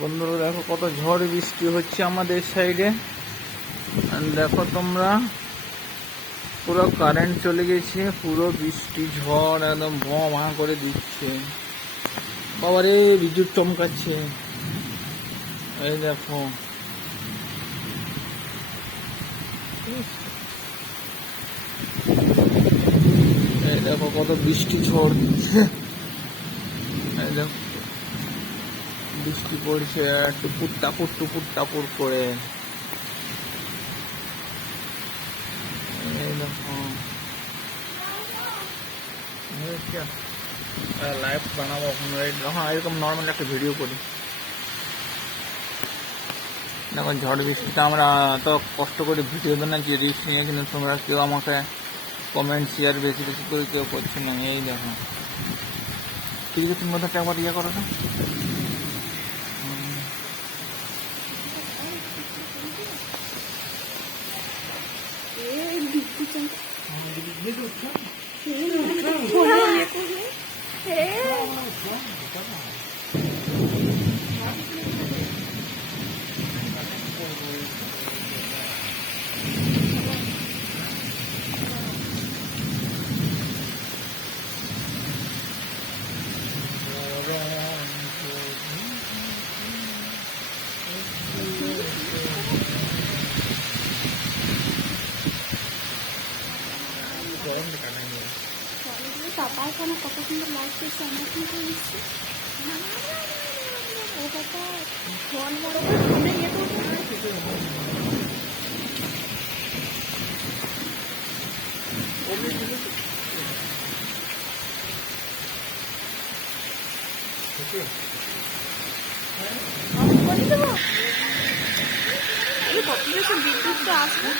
বন্ধুরা দেখো কত ঝড় বৃষ্টি হচ্ছে আমাদের সাইডে। দেখো তোমরা, পুরো কারেন্ট চলে গেছে, পুরো বৃষ্টি ঝড় একদম ভা করে দিচ্ছে। বাবারে বিদ্যুৎ চমকাচ্ছে, এই দেখো। এই দেখো কত বৃষ্টি ঝড় দিচ্ছে, এই দেখো বৃষ্টি পড়ছে টুপুর টাপুর করে। এই দেখো লাইভ বানাবো এখন এরকম নর্মাল একটা ভিডিও করি। দেখো ঝড় বৃষ্টিতে আমরা এত কষ্ট করে ভিডিও বানাচ্ছি, রিস্ক নিয়ে, কিন্তু তোমরা কেউ আমাকে কমেন্ট শেয়ার বেশি বেশি করে কেউ করছে না। এই দেখো ঠিক আছে, তুমি কোথাও একবার ইয়ে করো না। পাপা এখানে কত সুন্দর লাগছে, আমরা কিন্তু দিচ্ছি ওটা তো ফোন বড় ফোনে ইয়ে করে দেবো। কত বেশি বিদ্যুৎ তো আসবে।